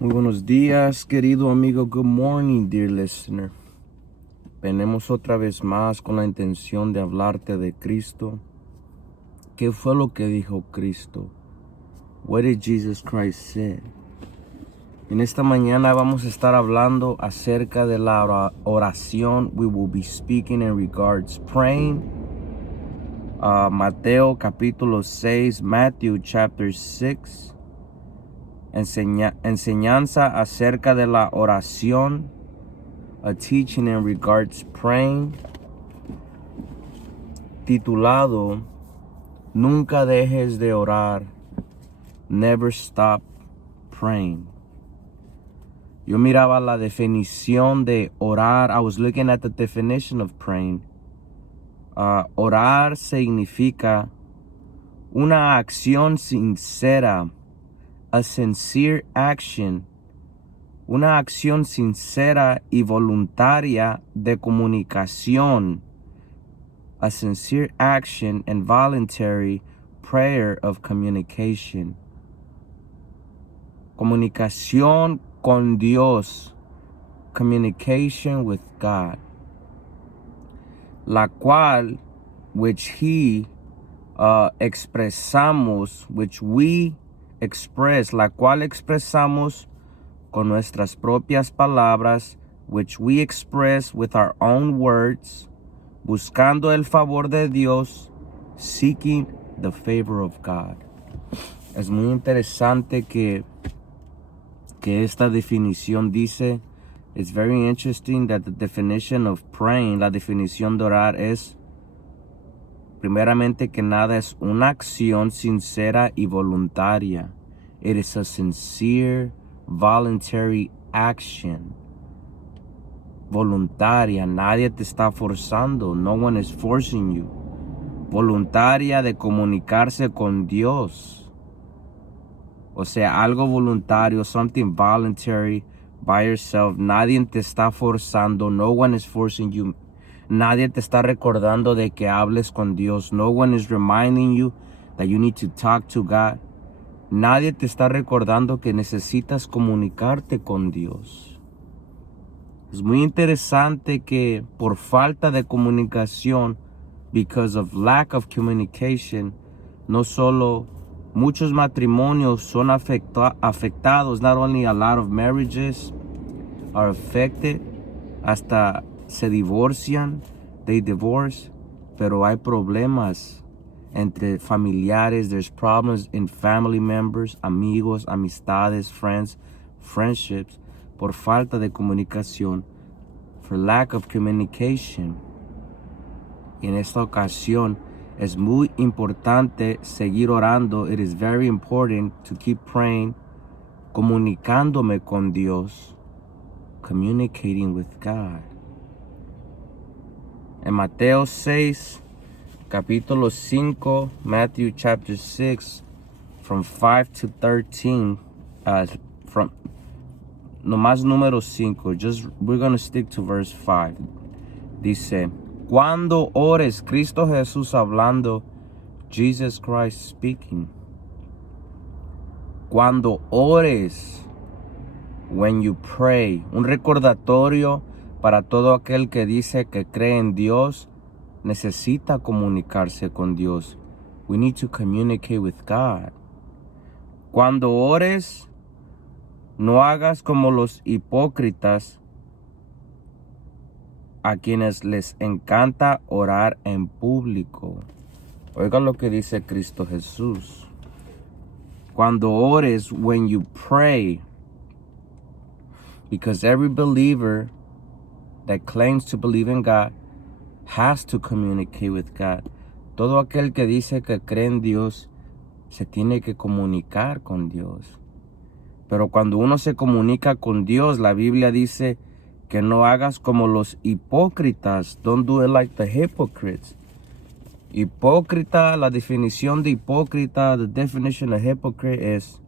Muy buenos días, querido amigo. Good morning, dear listener. Venimos otra vez más con la intención de hablarte de Cristo. ¿Qué fue lo que dijo Cristo? What did Jesus Christ say? En esta mañana vamos a estar hablando acerca de la oración. We will be speaking in regards praying. Mateo capítulo 6, Matthew chapter 6. Enseñanza acerca de la oración. A teaching in regards praying, titulado Nunca dejes de orar, never stop praying. Yo miraba la definición de orar. I was looking at the definition of praying. Orar significa una acción sincera, a sincere action, una acción sincera y voluntaria de comunicación, a sincere action and voluntary prayer of communication. Comunicación con Dios, communication with God, la cual, which we express, la cual expresamos con nuestras propias palabras, which we express with our own words, buscando el favor de Dios, seeking the favor of God. Es muy interesante que esta definición dice, it's very interesting that the definition of praying, la definición de orar es, primeramente que nada, es una acción sincera y voluntaria. It is a sincere, voluntary action. Voluntaria, nadie te está forzando. No one is forcing you. Voluntaria de comunicarse con Dios. O sea, algo voluntario, something voluntary by yourself. Nadie te está forzando. No one is forcing you. Nadie te está recordando de que hables con Dios. No one is reminding you that you need to talk to God. Nadie te está recordando que necesitas comunicarte con Dios. Es muy interesante que por falta de comunicación, because of lack of communication, no solo muchos matrimonios son afectados, not only a lot of marriages are affected, hasta se divorcian, they divorce, pero hay problemas entre familiares. There's problems in family members, amigos, amistades, friendships, por falta de comunicación, for lack of communication. Y en esta ocasión es muy importante seguir orando. It is very important to keep praying, comunicándome con Dios, communicating with God. En Mateo 6, capítulo 5, Matthew chapter 6, from 5 to 13, from nomás número 5, we're going to stick to verse 5. Dice, cuando ores, Cristo Jesús hablando, Jesus Christ speaking. Cuando ores, when you pray, un recordatorio para todo aquel que dice que cree en Dios, necesita comunicarse con Dios. We need to communicate with God. Cuando ores, no hagas como los hipócritas, a quienes les encanta orar en público. Oiga lo que dice Cristo Jesús. Cuando ores, when you pray, because every believer that claims to believe in God has to communicate with God. Todo aquel que dice que cree en Dios se tiene que comunicar con Dios. Pero cuando uno se comunica con Dios, la Biblia dice que no hagas como los hipócritas. Don't do it like the hypocrites. Hipócrita, la definición de hipócrita, the definition of hypocrite es,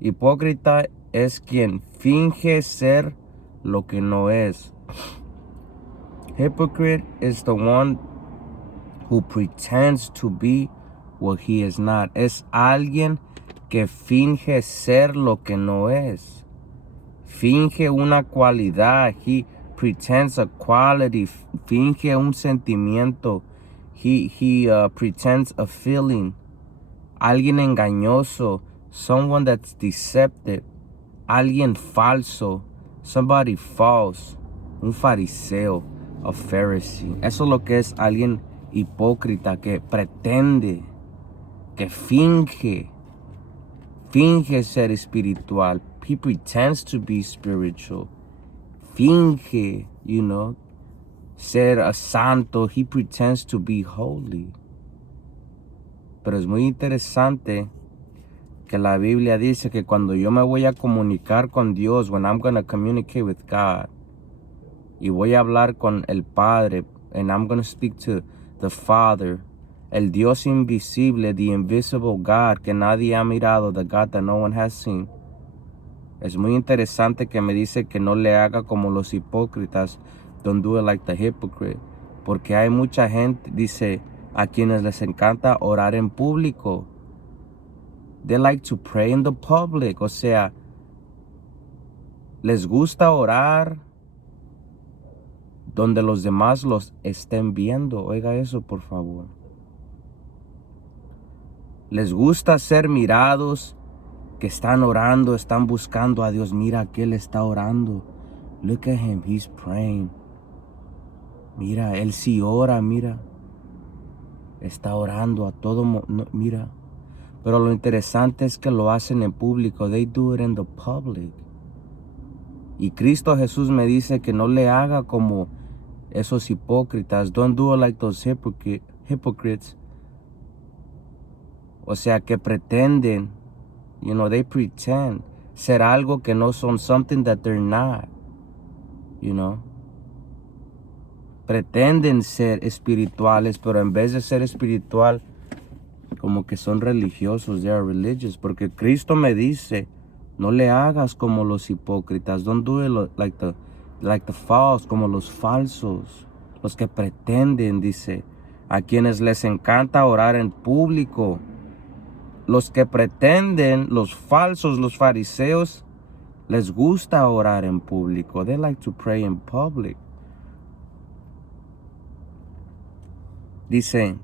hipócrita es quien finge ser lo que no es. Hypocrite is the one who pretends to be what he is not. Es alguien que finge ser lo que no es. finge una cualidad. He pretends a quality. Finge un sentimiento. He pretends a feeling. Alguien engañoso. Someone that's deceptive. Alguien falso. Somebody false. Un fariseo. A Pharisee. Eso es lo que es alguien hipócrita, que pretende, que finge ser espiritual. He pretends to be spiritual. Finge, ser a santo. He pretends to be holy. Pero es muy interesante que la Biblia dice que cuando yo me voy a comunicar con Dios, when I'm going to communicate with God, y voy a hablar con el Padre, and I'm going to speak to the Father, el Dios invisible, the invisible God que nadie ha mirado, the God that no one has seen. Es muy interesante que me dice que no le haga como los hipócritas. Don't do it like the hypocrite. Porque hay mucha gente, dice, a quienes les encanta orar en público. They like to pray in the public. O sea, les gusta orar donde los demás los estén viendo. Oiga eso, por favor. Les gusta ser mirados, que están orando, están buscando a Dios. Mira que él está orando. Look at him, he's praying. Mira, él sí ora, mira. Está orando a todo mundo, mira. Pero lo interesante es que lo hacen en público. They do it in the public. Y Cristo Jesús me dice que no le haga como esos hipócritas. Don't do it like those hypocrites. O sea, que pretenden, they pretend ser algo que no son, something that they're not, Pretenden ser espirituales, pero en vez de ser espiritual, como que son religiosos. They are religious. Porque Cristo me dice, no le hagas como los hipócritas. Don't do it like the false, como los falsos, los que pretenden, dice, a quienes les encanta orar en público. Los que pretenden, los falsos, los fariseos, les gusta orar en público. They like to pray in public. Dice,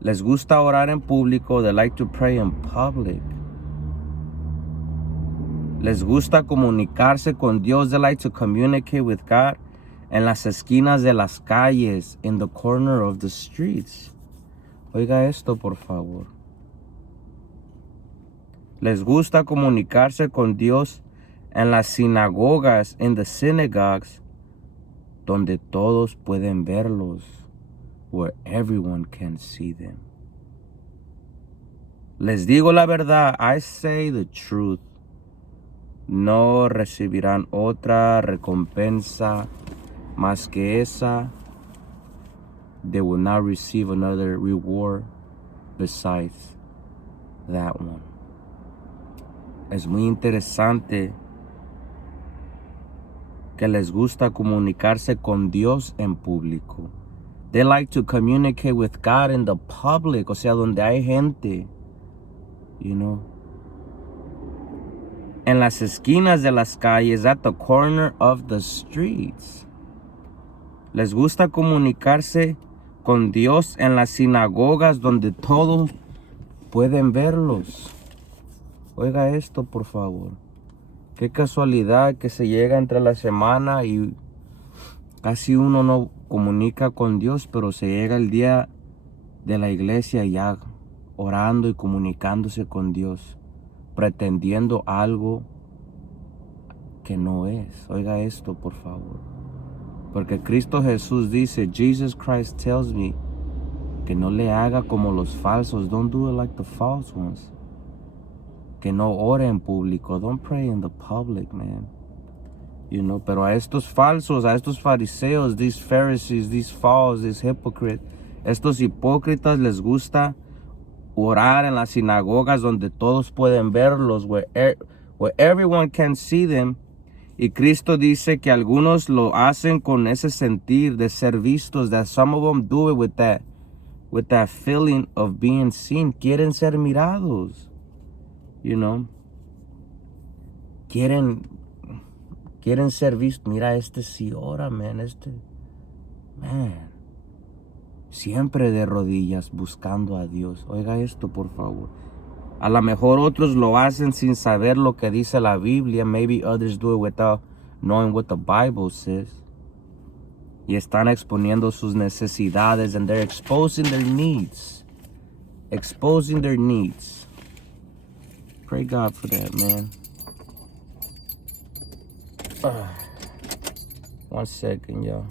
les gusta orar en público. They like to pray in public. Les gusta comunicarse con Dios. They like to communicate with God en las esquinas de las calles, in the corner of the streets. Oiga esto, por favor. Les gusta comunicarse con Dios en las sinagogas, in the synagogues, donde todos pueden verlos, where everyone can see them. Les digo la verdad, I say the truth. No recibirán otra recompensa más que esa. They will not receive another reward besides that one. Es muy interesante que les gusta comunicarse con Dios en público. They like to communicate with God in the public, o sea, donde hay gente, en las esquinas de las calles, at the corner of the streets. Les gusta comunicarse con Dios en las sinagogas donde todos pueden verlos. Oiga esto, por favor. Qué casualidad que se llega entre la semana y casi uno no comunica con Dios, pero se llega el día de la iglesia ya orando y comunicándose con Dios, pretendiendo algo que no es. Oiga esto, por favor. Porque Cristo Jesús dice, Jesus Christ tells me, que no le haga como los falsos. Don't do it like the false ones. Que no ore en público. Don't pray in the public, man. Pero a estos falsos, a estos fariseos, these Pharisees, these false, these hypocrites, estos hipócritas les gusta orar en las sinagogas donde todos pueden verlos, where everyone can see them. Y Cristo dice que algunos lo hacen con ese sentir de ser vistos, that some of them do it with that feeling of being seen. Quieren ser mirados, quieren Quieren ser vistos. Mira, sí ora, man. Man. Siempre de rodillas buscando a Dios. Oiga esto, por favor. A lo mejor otros lo hacen sin saber lo que dice la Biblia. Maybe others do it without knowing what the Bible says. Y están exponiendo sus necesidades, and they're exposing their needs. Exposing their needs. Pray God for that, man. 1 second, y'all.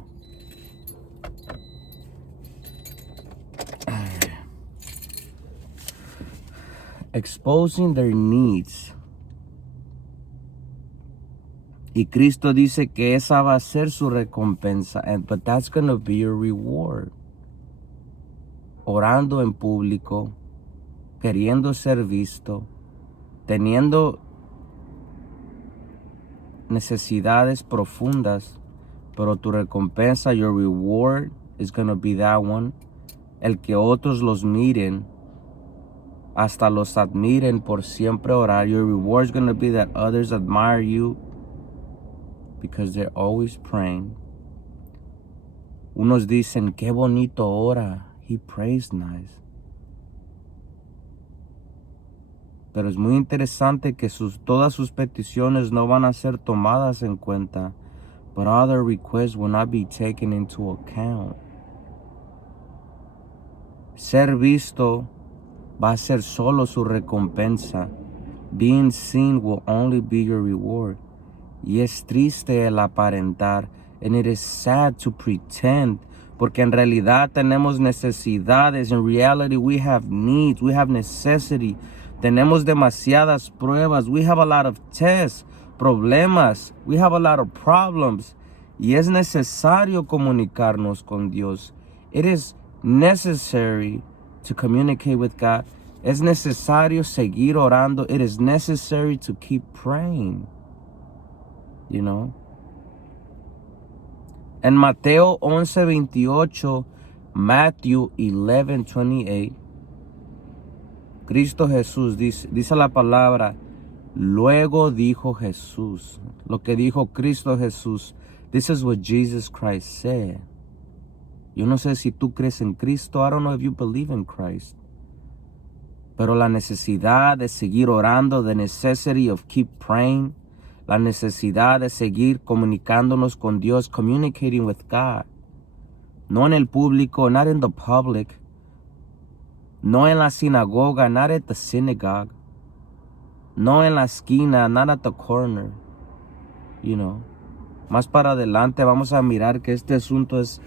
Exposing their needs. Y Cristo dice que esa va a ser su recompensa. But that's going to be your reward. Orando en público, queriendo ser visto, teniendo necesidades profundas, pero tu recompensa, your reward, is going to be that one. El que otros los miren, hasta los admiren por siempre orar. Your reward is going to be that others admire you because they're always praying. Unos dicen, qué bonito ora. He prays nice. Pero es muy interesante que todas sus peticiones no van a ser tomadas en cuenta. But all their requests will not be taken into account. Ser visto va a ser solo su recompensa. Being seen will only be your reward. Y es triste el aparentar. And it is sad to pretend. Porque en realidad tenemos necesidades. In reality, we have needs. We have necessity. Tenemos demasiadas pruebas. We have a lot of tests, problemas. We have a lot of problems. Y es necesario comunicarnos con Dios. It is necessary to communicate with God. Es necesario seguir orando. It is necessary to keep praying. You know? En Mateo 11:28, Matthew 11:28, Cristo Jesús dice la palabra, luego dijo Jesús, lo que dijo Cristo Jesús. This is what Jesus Christ said. Yo no sé si tú crees en Cristo. I don't know if you believe in Christ. Pero la necesidad de seguir orando, the necessity of keep praying, la necesidad de seguir comunicándonos con Dios, communicating with God. No en el público, not in the public. No en la sinagoga, not at the synagogue. No en la esquina, not at the corner. You know. Más para adelante vamos a mirar que este asunto es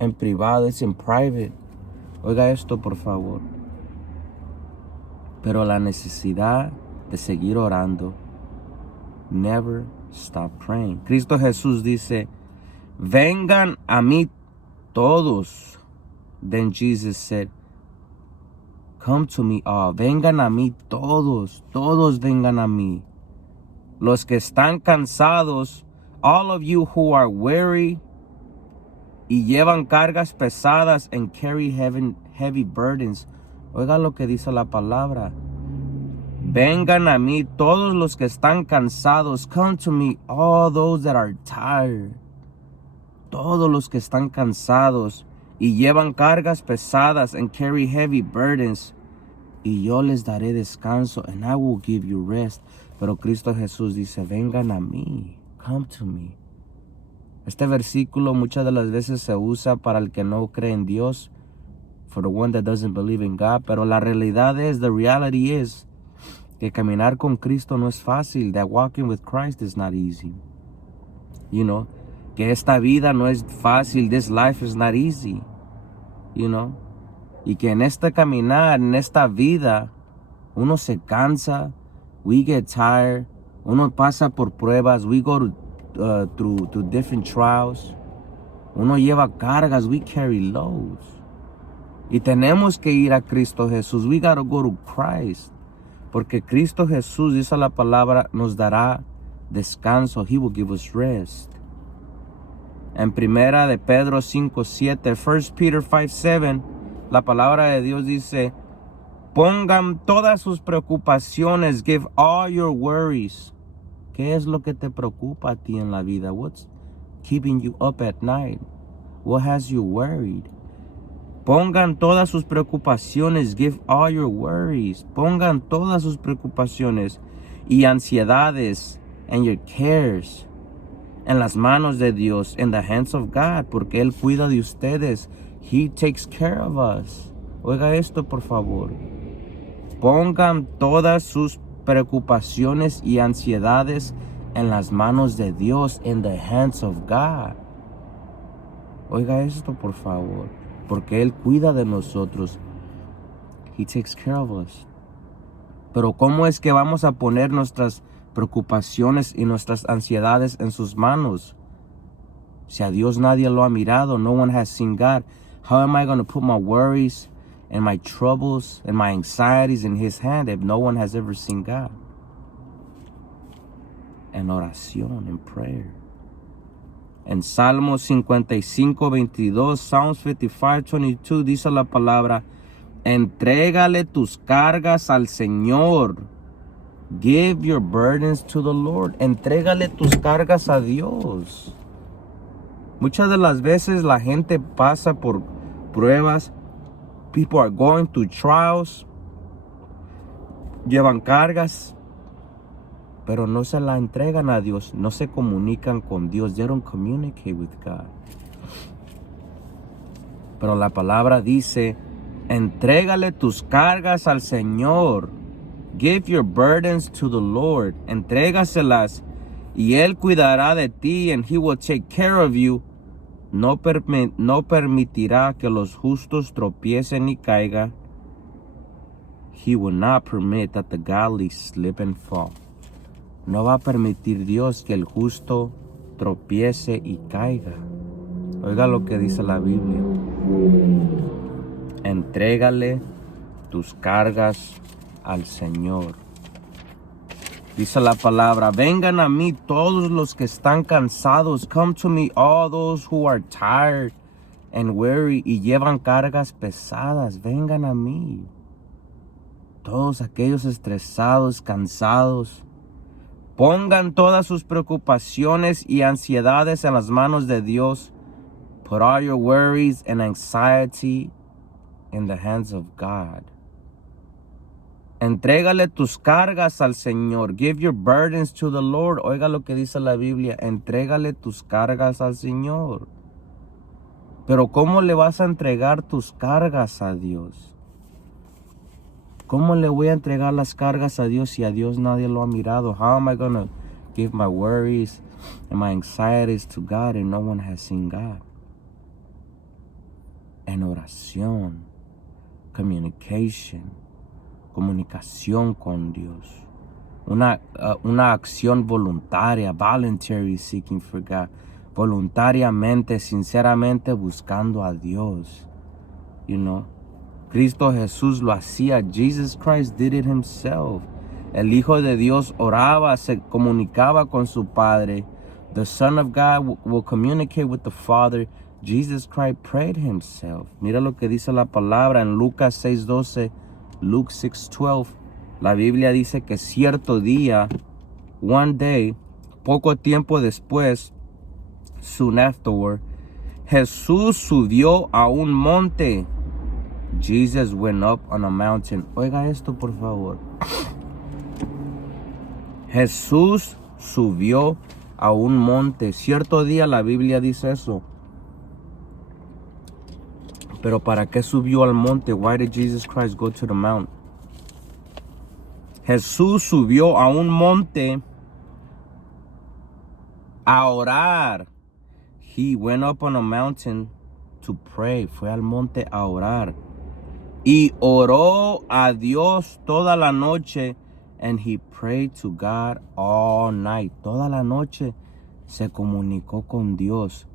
en privado, es en private. Oiga esto, por favor. Pero la necesidad de seguir orando. Never stop praying. Cristo Jesús dice, vengan a mí todos. Then Jesus said, come to me all. Vengan a mí todos. Todos vengan a mí. Los que están cansados, all of you who are weary y llevan cargas pesadas and carry heavy burdens. Oiga lo que dice la palabra. Vengan a mí todos los que están cansados. Come to me, all those that are tired. Todos los que están cansados y llevan cargas pesadas and carry heavy burdens. Y yo les daré descanso, and I will give you rest. Pero Cristo Jesús dice, vengan a mí. Come to me. Este versículo muchas de las veces se usa para el que no cree en Dios. For the one that doesn't believe in God. Pero la realidad es, the reality is, que caminar con Cristo no es fácil. That walking with Christ is not easy. You know. Que esta vida no es fácil. This life is not easy. You know. Y que en este caminar, en esta vida, uno se cansa. We get tired. Uno pasa por pruebas. We go through different trials. Uno lleva cargas. We carry loads. Y tenemos que ir a Cristo Jesús. We gotta go to Christ. Porque Cristo Jesús, dice la palabra, nos dará descanso. He will give us rest. En primera de Pedro 5:7, 1 Peter 5:7, la palabra de Dios dice, pongan todas sus preocupaciones, give all your worries. ¿Qué es lo que te preocupa a ti en la vida? What's keeping you up at night? What has you worried? Pongan todas sus preocupaciones, give all your worries. Pongan todas sus preocupaciones y ansiedades and your cares en las manos de Dios, in the hands of God, porque Él cuida de ustedes. He takes care of us. Oiga esto, por favor. Pongan todas sus preocupaciones y ansiedades en las manos de Dios, in the hands of God. Oiga esto, por favor, porque Él cuida de nosotros. He takes care of us. Pero ¿cómo es que vamos a poner nuestras preocupaciones y nuestras ansiedades en sus manos? Si a Dios nadie lo ha mirado, no one has seen God. How am I going to put my worries and my troubles and my anxieties in His hand if no one has ever seen God? En oración, en prayer. En Salmos 55:22, Psalms 55:22 dice la palabra: entrégale tus cargas al Señor. Give your burdens to the Lord. Entrégale tus cargas a Dios. Muchas de las veces la gente pasa por pruebas. People are going through trials. Llevan cargas, pero no se la entregan a Dios. No se comunican con Dios. They don't communicate with God. Pero la palabra dice: entrégale tus cargas al Señor. Give your burdens to the Lord. Entrégaselas y Él cuidará de ti, and He will take care of you. No permitirá que los justos tropiecen y caigan. He will not permit that the godly slip and fall. No va a permitir Dios que el justo tropiece y caiga. Oiga lo que dice la Biblia. Entrégale tus cargas al Señor. Dice la palabra: vengan a mí todos los que están cansados. Come to me all those who are tired and weary, y llevan cargas pesadas. Vengan a mí. Todos aquellos estresados, cansados. Pongan todas sus preocupaciones y ansiedades en las manos de Dios. Put all your worries and anxiety in the hands of God. Entrégale tus cargas al Señor. Give your burdens to the Lord. Oiga lo que dice la Biblia. Entrégale tus cargas al Señor. Pero ¿cómo le vas a entregar tus cargas a Dios? ¿Cómo le voy a entregar las cargas a Dios si a Dios nadie lo ha mirado? How am I going to give my worries and my anxieties to God and no one has seen God? En oración, comunicación con Dios. Una acción voluntaria, voluntary seeking for God. Voluntariamente, sinceramente buscando a Dios. You know, Cristo Jesús lo hacía. Jesus Christ did it himself. El Hijo de Dios oraba, se comunicaba con su Padre. The Son of God will communicate with the Father. Jesus Christ prayed himself. Mira lo que dice la palabra en Lucas 6:12. Luke 6:12, la Biblia dice que cierto día, one day, poco tiempo después, soon afterward, Jesús subió a un monte. Jesus went up on a mountain. Oiga esto, por favor. Jesús subió a un monte. Cierto día la Biblia dice eso. Pero ¿para qué subió al monte? Why did Jesus Christ go to the mount? Jesús subió a un monte a orar. He went up on a mountain to pray. Fue al monte a orar. Y oró a Dios toda la noche. And he prayed to God all night. Toda la noche se comunicó con Dios.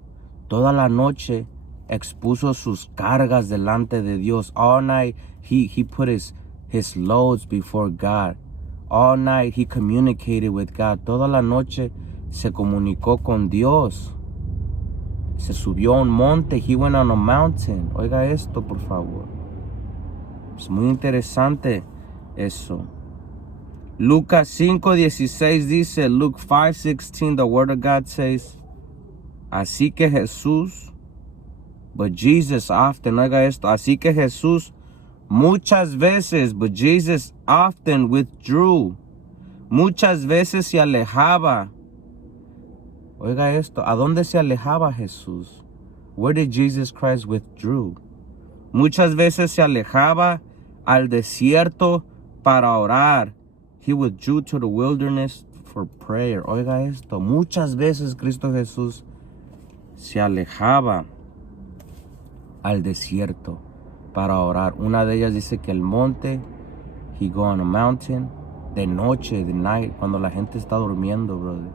Toda la noche expuso sus cargas delante de Dios. All night he put his loads before God. All night he communicated with God. Toda la noche se comunicó con Dios. Se subió a un monte. He went on a mountain. Oiga esto, por favor. Es muy interesante eso. Lucas 5:16 dice, Luke 5:16, the word of God says, así que Jesús, but Jesus often, oiga esto, así que Jesús muchas veces, but Jesus often withdrew, muchas veces se alejaba. Oiga esto, ¿a dónde se alejaba Jesús? Where did Jesus Christ withdrew? Muchas veces se alejaba al desierto para orar. He withdrew to the wilderness for prayer. Oiga esto, muchas veces Cristo Jesús se alejaba al desierto para orar. Una de ellas dice que el monte, he go on a mountain, de noche, de night, cuando la gente está durmiendo, brother.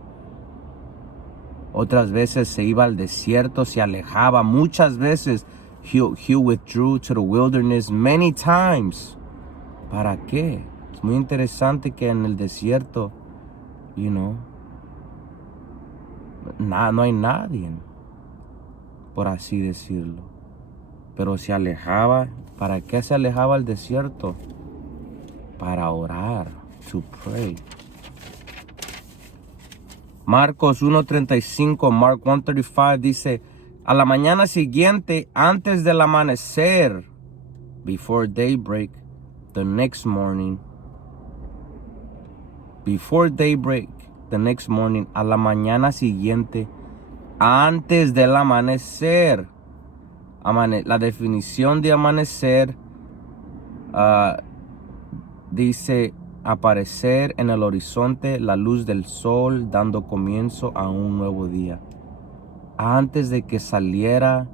Otras veces se iba al desierto, se alejaba. Muchas veces he withdrew to the wilderness many times. ¿Para qué? Es muy interesante que en el desierto, no hay nadie, por así decirlo. Pero se alejaba. ¿Para qué se alejaba al desierto? Para orar, to pray. Marcos 1:35, Mark 1:35 dice, a la mañana siguiente, antes del amanecer, before daybreak, the next morning, before daybreak, the next morning, a la mañana siguiente, antes del amanecer. La definición de amanecer dice aparecer en el horizonte la luz del sol dando comienzo a un nuevo día. Antes de que saliera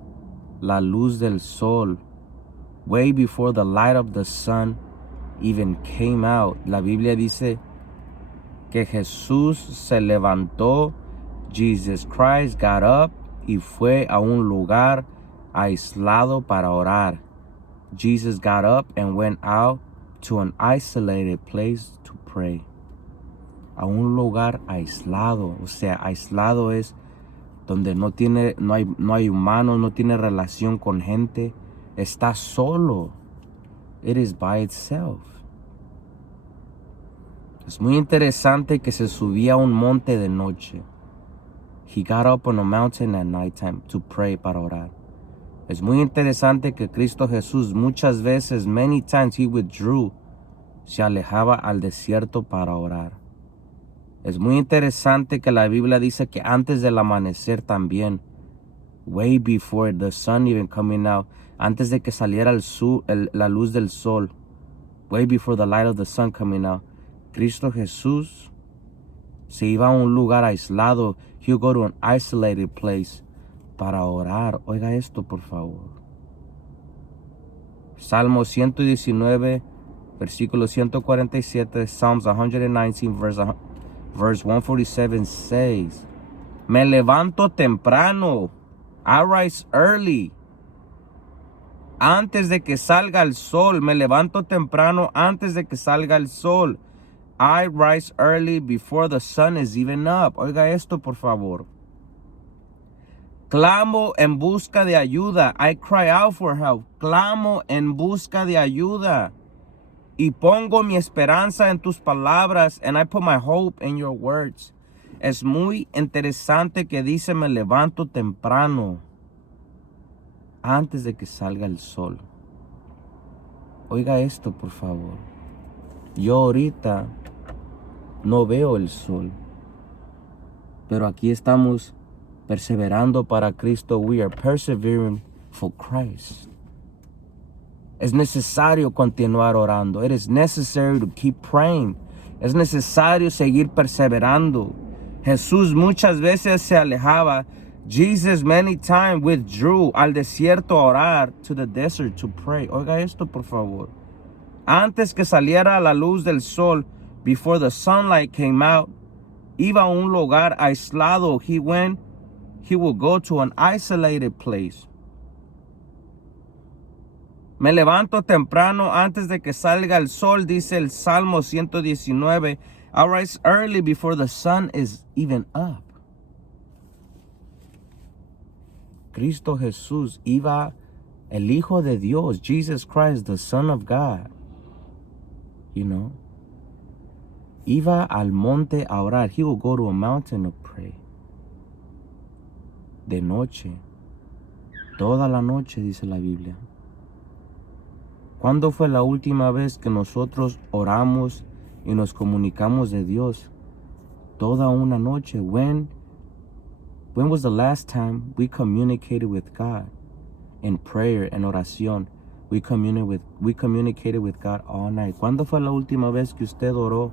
la luz del sol, way before the light of the sun even came out, la Biblia dice que Jesús se levantó, Jesus Christ got up y fue a un lugar aislado para orar. Jesus got up and went out to an isolated place to pray. A un lugar aislado, o sea, aislado es donde no hay humanos, no tiene relación con gente, está solo. It is by itself. Es muy interesante que se subía a un monte de noche. He got up on a mountain at nighttime to pray, para orar. Es muy interesante que Cristo Jesús muchas veces, many times he withdrew, se alejaba al desierto para orar. Es muy interesante que la Biblia dice que antes del amanecer también, way before the sun even coming out, antes de que saliera la luz del sol, way before the light of the sun coming out, Cristo Jesús se iba a un lugar aislado. He would go to an isolated place para orar. Oiga esto, por favor. Salmo 119, versículo 147, Psalms 119, verse 147 says, me levanto temprano, I rise early, antes de que salga el sol. Me levanto temprano antes de que salga el sol. I rise early before the sun is even up. Oiga esto, por favor. Clamo en busca de ayuda. I cry out for help. Clamo en busca de ayuda. Y pongo mi esperanza en tus palabras. And I put my hope in your words. Es muy interesante que dice me levanto temprano, antes de que salga el sol. Oiga esto, por favor. Yo ahorita no veo el sol, pero aquí estamos perseverando para Cristo. We are persevering for Christ. Es necesario continuar orando. It is necessary to keep praying. Es necesario seguir perseverando. Jesús muchas veces se alejaba. Jesus many times withdrew al desierto a orar, to the desert to pray. Oiga esto, por favor. Antes que saliera la luz del sol, before the sunlight came out, iba a un lugar aislado. He would go to an isolated place. Me levanto temprano antes de que salga el sol, dice el Salmo 119. I rise early before the sun is even up. Cristo Jesús iba, el Hijo de Dios, Jesus Christ, the Son of God, iba al monte a orar. He would go to a mountain to pray. De noche. Toda la noche, dice la Biblia. ¿Cuándo fue la última vez que nosotros oramos y nos comunicamos de Dios? Toda una noche. When was the last time we communicated with God in prayer and oración? We communicated with God all night. ¿Cuándo fue la última vez que usted oró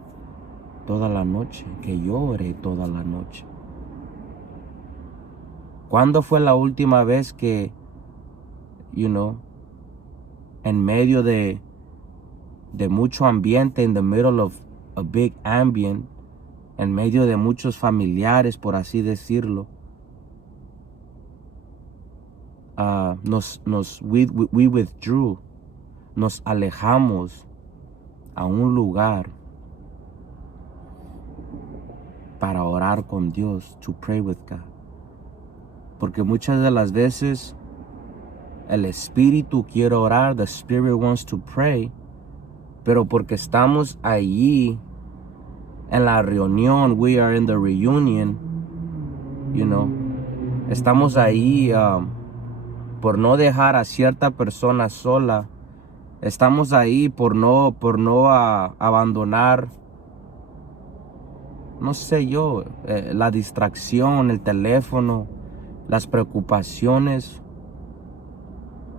toda la noche? Que yo oré toda la noche. ¿Cuándo fue la última vez que, en medio de mucho ambiente, in the middle of a big ambient, en medio de muchos familiares, por así decirlo, we withdrew, nos alejamos a un lugar para orar con Dios, to pray with God? Porque muchas de las veces el Espíritu quiere orar, the Spirit wants to pray, pero porque estamos allí en la reunión, we are in the reunion, estamos ahí por no dejar a cierta persona sola, estamos ahí por no abandonar, no sé yo, la distracción, el teléfono, las preocupaciones,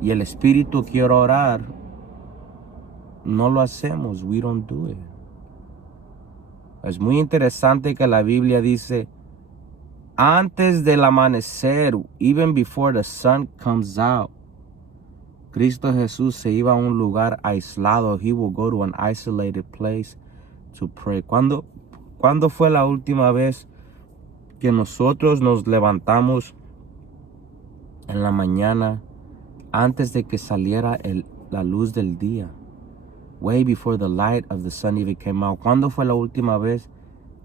y el Espíritu quiere orar, no lo hacemos, we don't do it. Es muy interesante que la Biblia dice, antes del amanecer, even before the sun comes out, Cristo Jesús se iba a un lugar aislado. He will go to an isolated place to pray. ¿Cuándo fue la última vez que nosotros nos levantamos en la mañana antes de que saliera la luz del día? Way before the light of the sun even came out. ¿Cuándo fue la última vez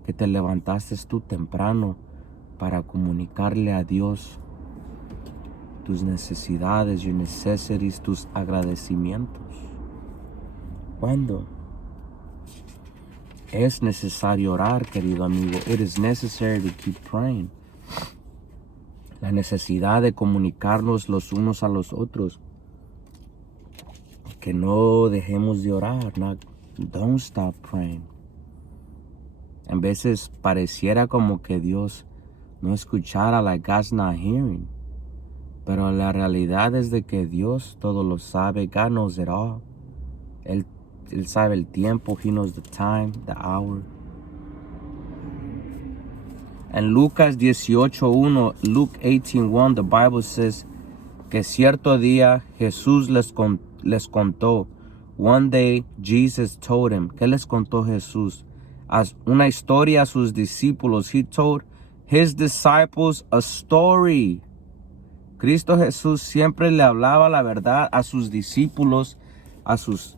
que te levantaste tú temprano para comunicarle a Dios tus necesidades, your necessities, tus agradecimientos? ¿Cuándo? Es necesario orar, querido amigo. It is necessary to keep praying. La necesidad de comunicarnos los unos a los otros. Que no dejemos de orar. Don't stop praying. En veces pareciera como que Dios no escuchara, like God's not hearing. Pero la realidad es de que Dios todo lo sabe. God knows it all. Él sabe el tiempo. He knows the time, the hour. En Lucas 18:1, Luke 18:1, the Bible says que cierto día Jesús les contó. One day Jesus told him. ¿Qué les contó Jesús? Una historia a sus discípulos. He told his disciples a story. Cristo Jesús siempre le hablaba la verdad a sus discípulos, a sus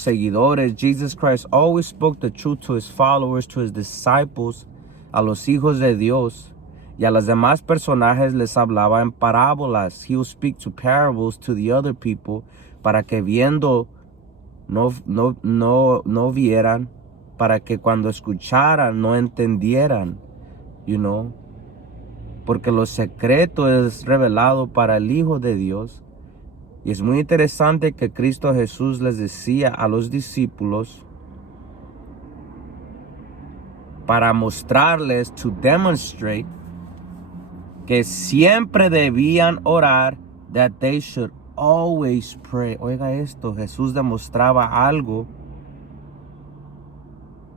seguidores. Jesus Christ always spoke the truth to his followers, to his disciples, a los hijos de Dios. Y a los demás personajes les hablaba en parábolas. He would speak to parables to the other people para que viendo no vieran, para que cuando escucharan no entendieran, porque lo secreto es revelado para el Hijo de Dios. Y es muy interesante que Cristo Jesús les decía a los discípulos para mostrarles, to demonstrate, que siempre debían orar, that they should always pray. Oiga esto, Jesús demostraba algo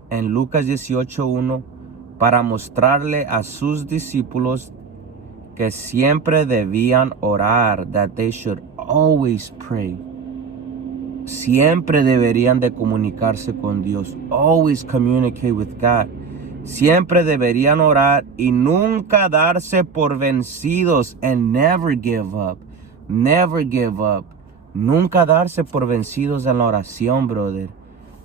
en Lucas 18:1 para mostrarle a sus discípulos que siempre debían orar, that they should always pray. Siempre deberían de comunicarse con Dios. Always communicate with God. Siempre deberían orar y nunca darse por vencidos, and never give up. Never give up. Nunca darse por vencidos en la oración, brother.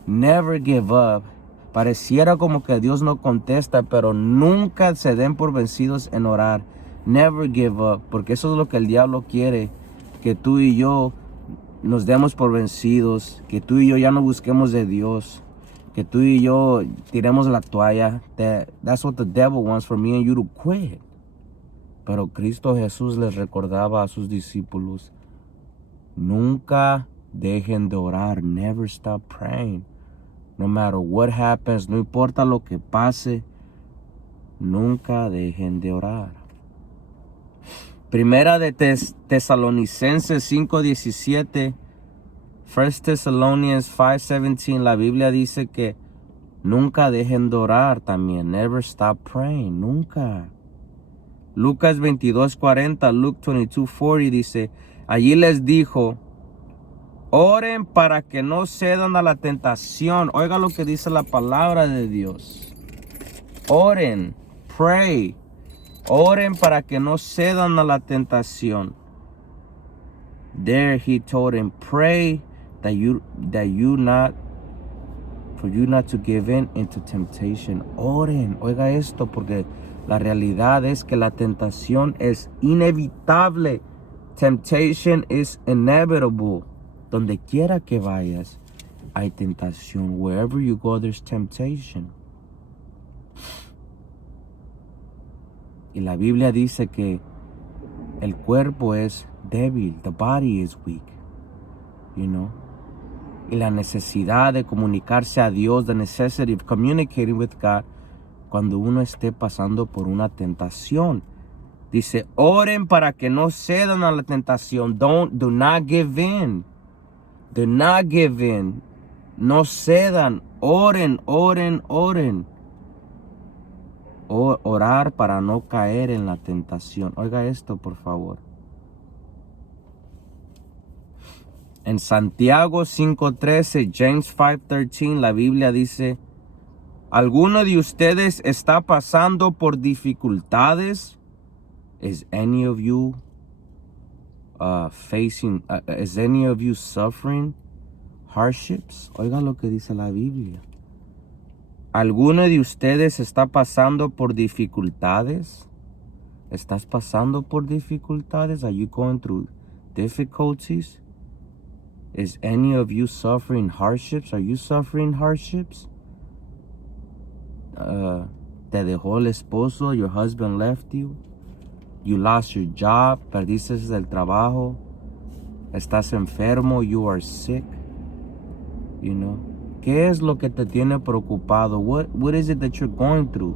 Never give up. Pareciera como que Dios no contesta, pero nunca se den por vencidos en orar. Never give up, porque eso es lo que el diablo quiere, que tú y yo nos demos por vencidos, que tú y yo ya no busquemos de Dios, que tú y yo tiremos la toalla. That's what the devil wants for me and you to quit. Pero Cristo Jesús les recordaba a sus discípulos, nunca dejen de orar. Never stop praying. No matter what happens, no importa lo que pase, nunca dejen de orar. Primera de Tesalonicenses 5:17, 1 Thessalonians 5:17, la Biblia dice que nunca dejen de orar también. Never stop praying, nunca. Lucas 22:40, Luke 22:40 dice, allí les dijo, oren para que no cedan a la tentación. Oiga lo que dice la palabra de Dios. Oren, pray. Oren para que no cedan a la tentación. There he told him, pray for you not to give in into temptation. Oren, oiga esto, porque la realidad es que la tentación es inevitable. Temptation is inevitable. Donde quiera que vayas, hay tentación. Wherever you go, there's temptation. Y la Biblia dice que el cuerpo es débil. The body is weak. You know? Y la necesidad de comunicarse a Dios, the necessity of communicating with God, cuando uno esté pasando por una tentación. Dice, oren para que no cedan a la tentación. Do not give in. Do not give in. No cedan. Oren, oren, oren. Orar para no caer en la tentación. Oiga esto, por favor. En Santiago 5:13, James 5:13, la Biblia dice, ¿alguno de ustedes está pasando por dificultades? Is any of you is any of you suffering hardships? Oiga lo que dice la Biblia. ¿Alguno de ustedes está pasando por dificultades? ¿Estás pasando por dificultades? Are you going through difficulties? Is any of you suffering hardships? Are you suffering hardships? Te dejó el esposo, your husband left you. You lost your job, perdiste el trabajo. Estás enfermo, you are sick. You know. ¿Qué es lo que te tiene preocupado? What is it that you're going through?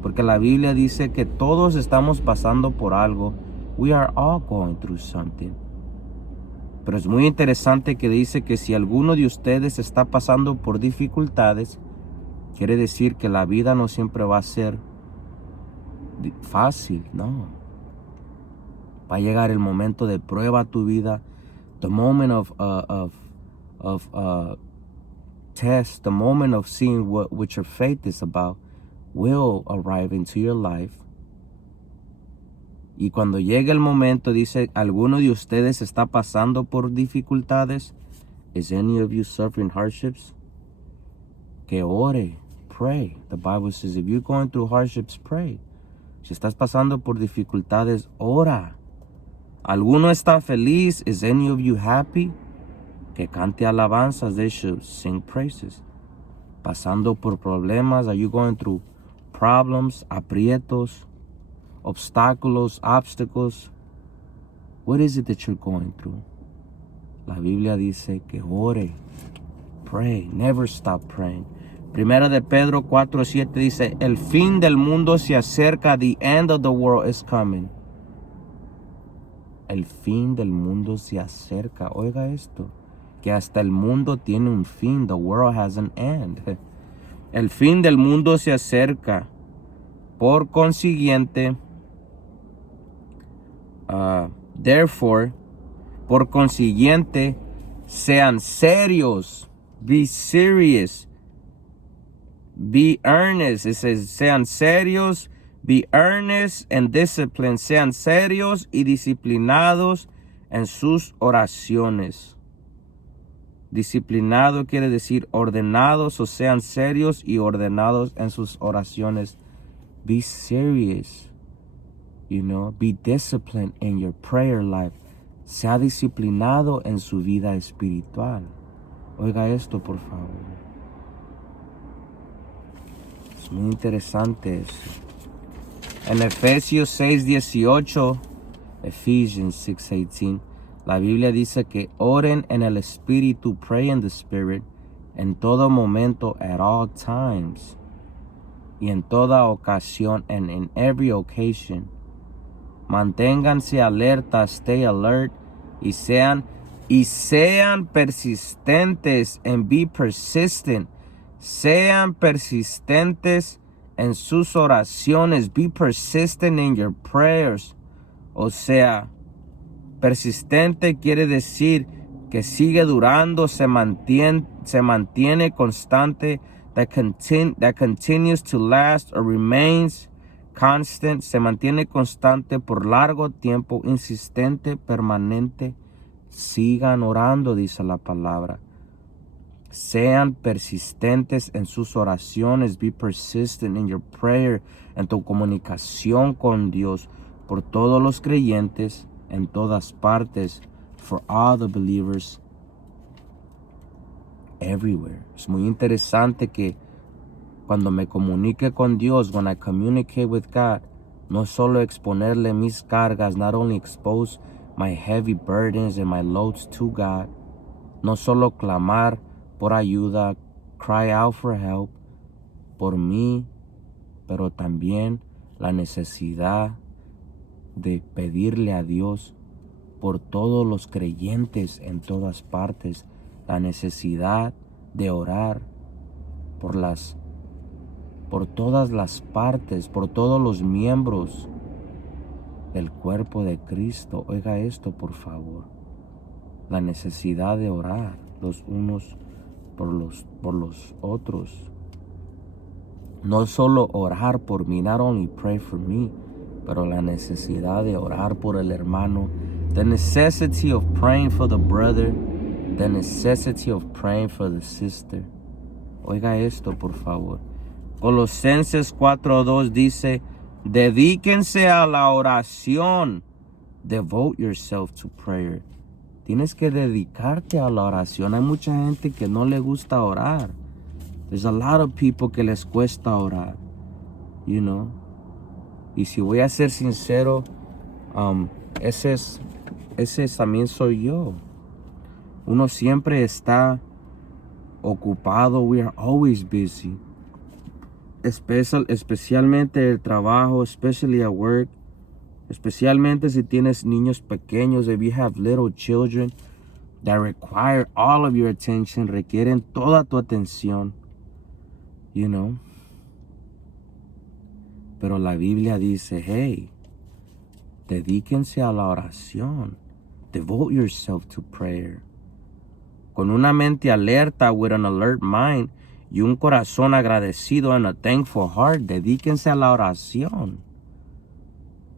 Porque la Biblia dice que todos estamos pasando por algo. We are all going through something. Pero es muy interesante que dice que si alguno de ustedes está pasando por dificultades, quiere decir que la vida no siempre va a ser fácil, no. Va a llegar el momento de prueba a tu vida. The moment of test, the moment of seeing what your faith is about will arrive into your life. Y cuando llegue el momento, dice, ¿alguno de ustedes está pasando por dificultades? Is any of you suffering hardships? Que ore, pray. The Bible says, if you're going through hardships, pray. Si estás pasando por dificultades, ora. ¿Alguno está feliz? Is any of you happy? Que cante alabanzas. They should sing praises. Pasando por problemas. Are you going through problems, aprietos, obstáculos, obstacles? What is it that you're going through? La Biblia dice que ore, pray, never stop praying. Primera de Pedro 4:7 dice, el fin del mundo se acerca, the end of the world is coming. El fin del mundo se acerca. Oiga esto, que hasta el mundo tiene un fin. The world has an end. El fin del mundo se acerca. Por consiguiente, therefore, por consiguiente, sean serios. Be serious. Be earnest. It says, sean serios. Be earnest and disciplined. Sean serios y disciplinados en sus oraciones. Disciplinado quiere decir ordenados, o sean serios y ordenados en sus oraciones. Be serious. You know, be disciplined in your prayer life. Sea disciplinado en su vida espiritual. Oiga esto, por favor. Muy interesante eso. En Efesios 6:18, Ephesians 6:18, la Biblia dice que oren en el Espíritu, pray in the Spirit, en todo momento, at all times, y en toda ocasión, and in every occasion. Manténganse alertas, stay alert, y sean persistentes, and be persistent. Sean persistentes en sus oraciones. Be persistent in your prayers. O sea, persistente quiere decir que sigue durando, se mantiene constante, that continues to last or remains constant, se mantiene constante por largo tiempo, insistente, permanente. Sigan orando, dice la palabra. Sean persistentes en sus oraciones. Be persistent in your prayer, en tu comunicación con Dios, por todos los creyentes en todas partes, for all the believers everywhere. Es muy interesante que cuando me comunique con Dios, when I communicate with God, no solo exponerle mis cargas, not only expose my heavy burdens and my loads to God, no solo clamar por ayuda, cry out for help, por mí, pero también la necesidad de pedirle a Dios por todos los creyentes en todas partes, la necesidad de orar por todas las partes, por todos los miembros del cuerpo de Cristo. Oiga esto, por favor. La necesidad de orar los unos por los otros. No solo orar por mí, not only pray for me, pero la necesidad de orar por el hermano. The necessity of praying for the brother. The necessity of praying for the sister. Oiga esto, por favor. Colosenses 4:2 dice, dedíquense a la oración. Devote yourself to prayer. Tienes que dedicarte a la oración. Hay mucha gente que no le gusta orar. There's a lot of people que les cuesta orar. You know. Y si voy a ser sincero, ese también soy yo. Uno siempre está ocupado. We are always busy. Especialmente el trabajo, especially at work. Especialmente si tienes niños pequeños, if you have little children that require all of your attention, requieren toda tu atención, you know. Pero la Biblia dice, hey, dedíquense a la oración. Devote yourself to prayer. Con una mente alerta, with an alert mind, y un corazón agradecido and a thankful heart, dedíquense a la oración.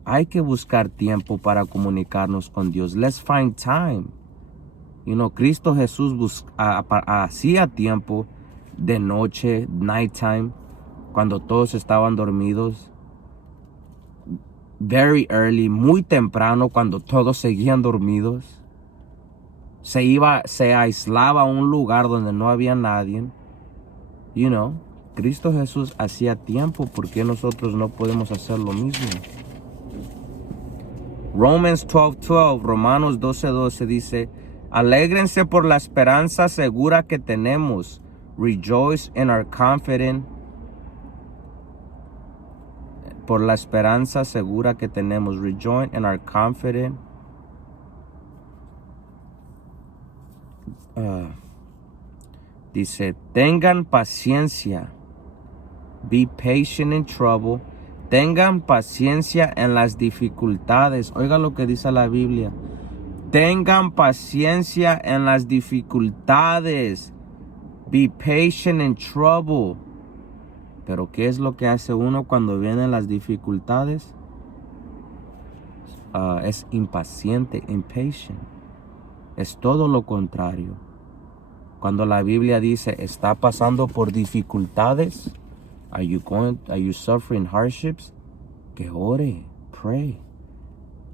Hay que buscar tiempo para comunicarnos con Dios. Let's find time. You know, Cristo Jesús hacía tiempo de noche, nighttime, cuando todos estaban dormidos. Very early, muy temprano, cuando todos seguían dormidos. Se aislaba a un lugar donde no había nadie. You know, Cristo Jesús hacía tiempo. ¿Por qué nosotros no podemos hacer lo mismo? Romans 12:12, Romanos 12:12 dice, alégrense por la esperanza segura que tenemos. Rejoice in our confidence. Por la esperanza segura que tenemos. Rejoice in our confidence. Dice, tengan paciencia. Be patient in trouble. Tengan paciencia en las dificultades. Oiga lo que dice la Biblia. Tengan paciencia en las dificultades. Be patient in trouble. Pero ¿qué es lo que hace uno cuando vienen las dificultades? Es impaciente, impatient. Es todo lo contrario. Cuando la Biblia dice, está pasando por dificultades, are you suffering hardships? Que ore, pray.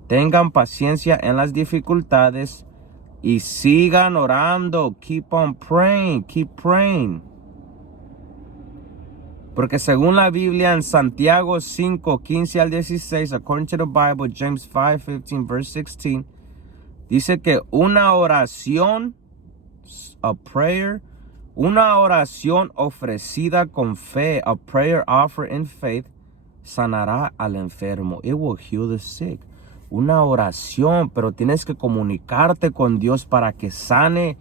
Tengan paciencia en las dificultades y sigan orando. Keep on praying, keep praying. Porque según la Biblia en Santiago 5, 15 al 16, according to the Bible, James 5, 15, verse 16, dice que una oración, a prayer, una oración ofrecida con fe, a prayer offered in faith, sanará al enfermo. It will heal the sick. Una oración, pero tienes que comunicarte con Dios para que sane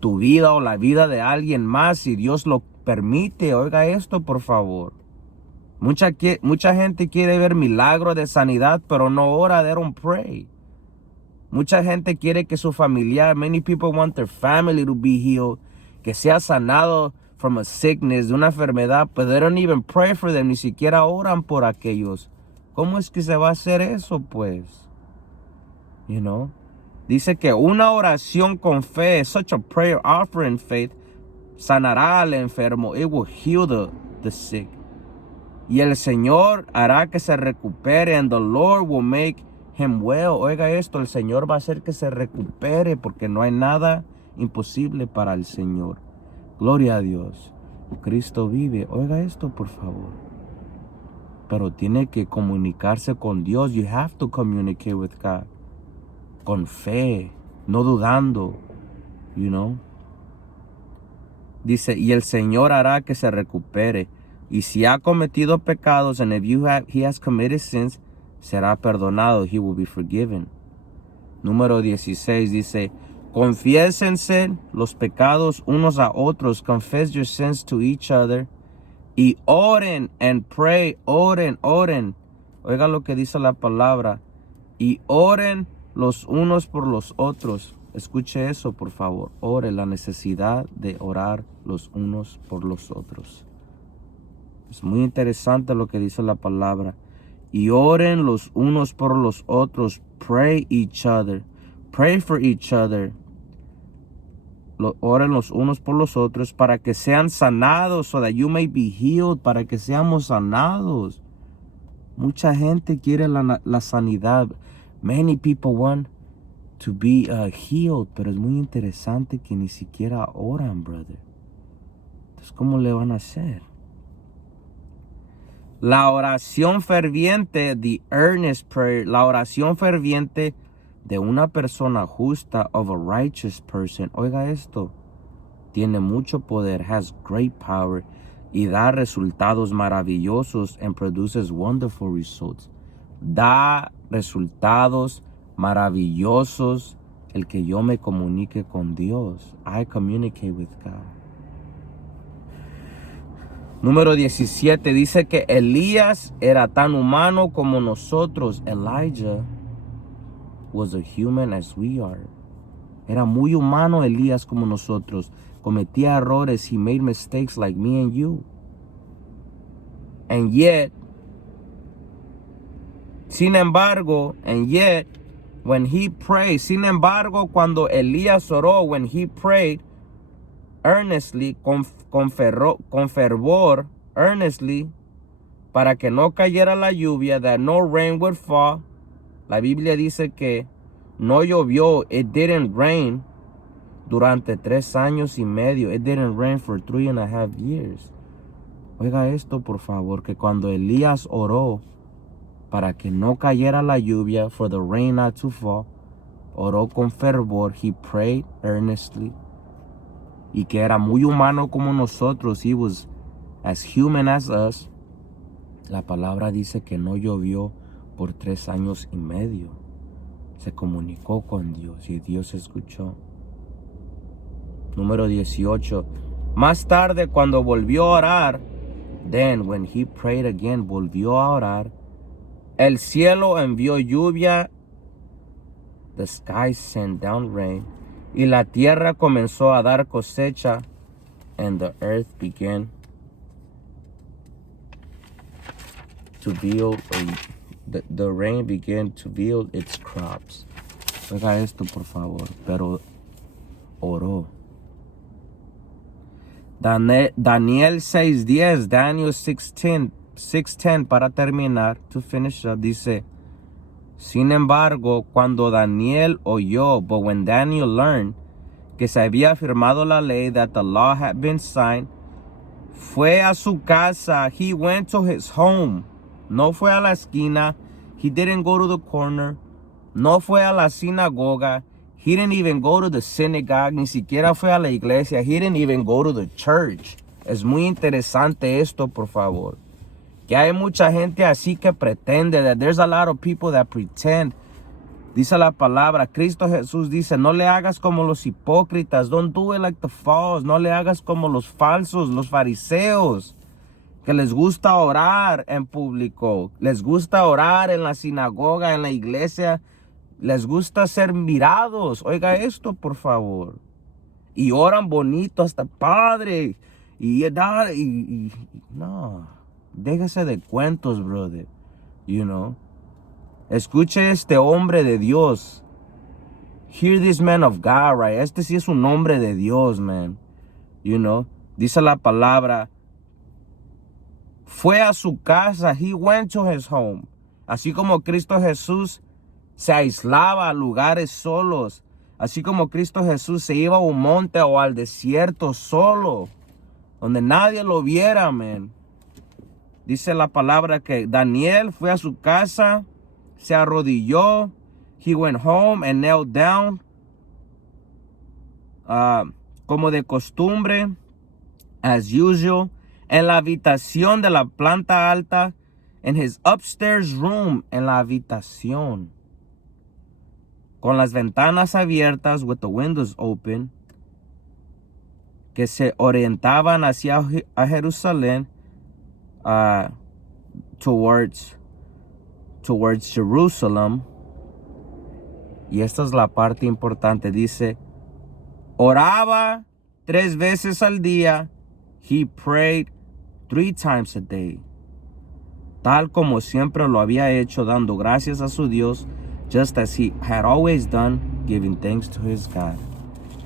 tu vida o la vida de alguien más, si Dios lo permite. Oiga esto, por favor. Mucha gente quiere ver milagros de sanidad, pero no ora, they don't pray. Mucha gente quiere que su familiar, many people want their family to be healed, que sea sanado from a sickness, de una enfermedad, but they don't even pray for them, ni siquiera oran por aquellos. ¿Cómo es que se va a hacer eso, pues? You know? Dice que una oración con fe, such a prayer offering faith, sanará al enfermo. It will heal the sick. Y el Señor hará que se recupere, and the Lord will make him well. Oiga esto, el Señor va a hacer que se recupere, porque no hay nada imposible para el Señor. Gloria a Dios. Cristo vive. Oiga esto, por favor. Pero tiene que comunicarse con Dios. You have to communicate with God. Con fe, no dudando, you know. Dice, y el Señor hará que se recupere. Y si ha cometido pecados, and if he has committed sins, será perdonado. He will be forgiven. Número 16 dice, confiésense los pecados unos a otros. Confess your sins to each other. Y oren and pray. Oren. Oiga lo que dice la palabra. Y oren los unos por los otros. Escuche eso, por favor. Ore, la necesidad de orar los unos por los otros. Es muy interesante lo que dice la palabra. Y oren los unos por los otros. Pray each other. Pray for each other. Oren los unos por los otros para que sean sanados, so that you may be healed, para que seamos sanados. Mucha gente quiere la sanidad. Many people want to be healed, pero es muy interesante que ni siquiera oran, brother. Entonces, ¿cómo le van a hacer? La oración ferviente, the earnest prayer, la oración ferviente de una persona justa, of a righteous person, oiga esto, tiene mucho poder, has great power, y da resultados maravillosos, and produces wonderful results. Da resultados maravillosos el que yo me comunique con Dios. I communicate with God. Número 17 dice que Elías era tan humano como nosotros. Elijah was a human as we are. Era muy humano Elías como nosotros. Cometía errores. He made mistakes like me and you. And yet, when he prayed, sin embargo, cuando Elías oró, when he prayed earnestly, con fervor, earnestly, para que no cayera la lluvia, that no rain would fall. La Biblia dice que no llovió, it didn't rain, durante 3 años y medio. It didn't rain for 3.5 years. Oiga esto, por favor, que cuando Elías oró para que no cayera la lluvia, for the rain not to fall, oró con fervor, he prayed earnestly, y que era muy humano como nosotros, he was as human as us. La palabra dice que no llovió por 3 años y medio. Se comunicó con Dios y Dios escuchó. Número 18. Más tarde, cuando volvió a orar, then when he prayed again, volvió a orar, el cielo envió lluvia, the sky sent down rain, y la tierra comenzó a dar cosecha, and the earth began to yield, the rain began to yield its crops. Oiga esto, por favor, pero oró. Daniel 6:10, Daniel 6:10, para terminar, to finish up, dice, sin embargo, cuando Daniel oyó, but when Daniel learned, que se había firmado la ley, that the law had been signed, Fue a su casa. He went to his home. No fue a la esquina. He didn't go to the corner. No fue a la sinagoga. He didn't even go to the synagogue. Ni siquiera fue a la iglesia. He didn't even go to the church. Es muy interesante esto, por favor. Que hay mucha gente así que pretende. That there's a lot of people that pretend. Dice la palabra, Cristo Jesús dice, no le hagas como los hipócritas. Don't do it like the false. No le hagas como los falsos, los fariseos, que les gusta orar en público. Les gusta orar en la sinagoga, en la iglesia. Les gusta ser mirados. Oiga esto, por favor. Y oran bonito hasta Padre. No. Déjese de cuentos, brother. You know. Escuche este hombre de Dios. Hear this man of God, right? Este sí es un hombre de Dios, man. You know. Dice la palabra. Fue a su casa. He went to his home. Así como Cristo Jesús se aislaba a lugares solos. Así como Cristo Jesús se iba a un monte o al desierto solo. Donde nadie lo viera, man. Dice la palabra que Daniel fue a su casa. Se arrodilló. He went home and knelt down. Como de costumbre. As usual. En la habitación de la planta alta. In his upstairs room. En la habitación. Con las ventanas abiertas. With the windows open. Que se orientaban hacia a Jerusalén. Towards Jerusalem. Y esta es la parte importante. Dice, oraba 3 veces al día. He prayed 3 times a day. Tal como siempre lo había hecho, dando gracias a su Dios, just as he had always done, giving thanks to his God.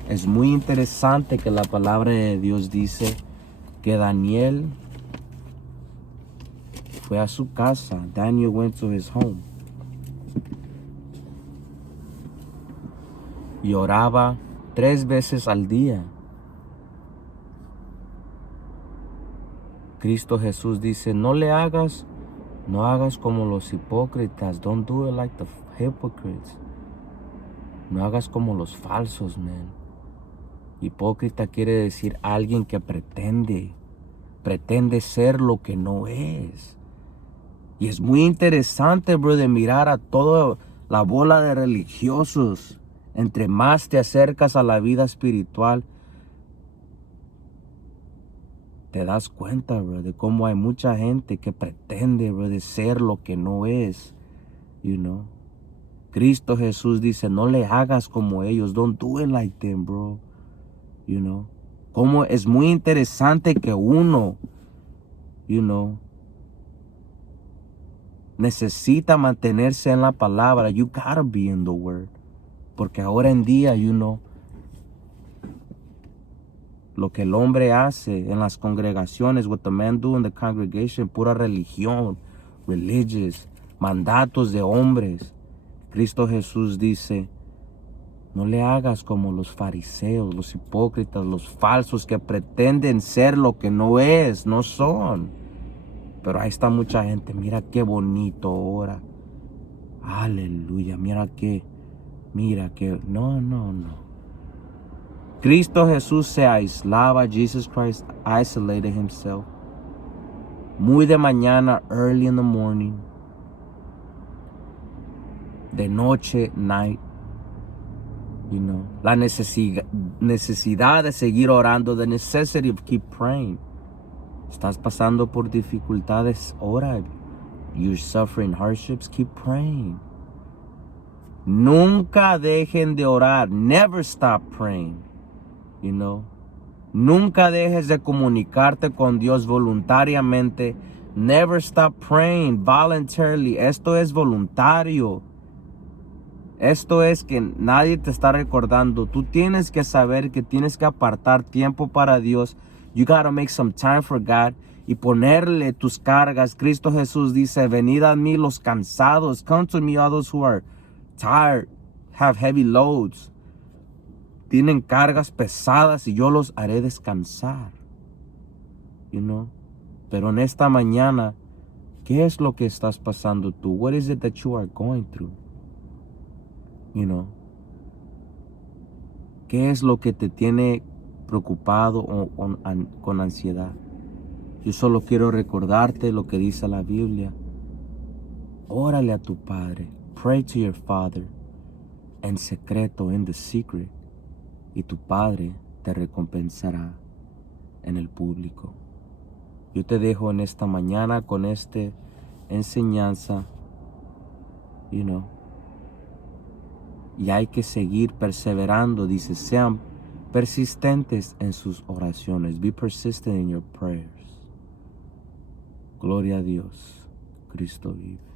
Es muy interesante que la palabra de Dios dice que Daniel fue a su casa. Daniel went to his home. Y oraba 3 veces al día. Cristo Jesús dice, no hagas como los hipócritas. Don't do it like the hypocrites. No hagas como los falsos, man. Hipócrita quiere decir alguien que pretende ser lo que no es. Y es muy interesante, bro, de mirar a toda la bola de religiosos. Entre más te acercas a la vida espiritual, te das cuenta, bro, de cómo hay mucha gente que pretende, bro, de ser lo que no es. You know. Cristo Jesús dice, no le hagas como ellos. Don't do it like them, bro. You know. Como es muy interesante que uno, you know, necesita mantenerse en la palabra. You gotta be in the word. Porque ahora en día, you know, lo que el hombre hace en las congregaciones, what the men do in the congregation, pura religión, religious, mandatos de hombres. Cristo Jesús dice, no le hagas como los fariseos, los hipócritas, los falsos que pretenden ser lo que no es, no son. Pero ahí está mucha gente, mira qué bonito ora. Aleluya, mira que, no. Cristo Jesús se aislaba, Jesus Christ isolated himself. Muy de mañana, early in the morning. De noche, night. You know, la necesidad de seguir orando, the necessity of keep praying. Estás pasando por dificultades, ora. You're suffering hardships, keep praying. Nunca dejen de orar. Never stop praying. You know. Nunca dejes de comunicarte con Dios voluntariamente. Never stop praying voluntarily. Esto es voluntario. Esto es que nadie te está recordando. Tú tienes que saber que tienes que apartar tiempo para Dios. You gotta make some time for God. Y ponerle tus cargas. Cristo Jesús dice, venid a mí los cansados. Come to me all those who are tired, have heavy loads. Tienen cargas pesadas y yo los haré descansar. you know. Pero en esta mañana, ¿qué es lo que estás pasando tú? What is it that you are going through? You know. ¿Qué es lo que te tiene preocupado o con ansiedad? Yo solo quiero recordarte lo que dice la Biblia. Órale a tu Padre. Pray to your Father en secreto, in the secret. Y tu Padre te recompensará en el público. Yo te dejo en esta mañana con esta enseñanza, you know. Y hay que seguir perseverando, dice, sean persistentes en sus oraciones. Be persistent in your prayers. Gloria a Dios. Cristo vive.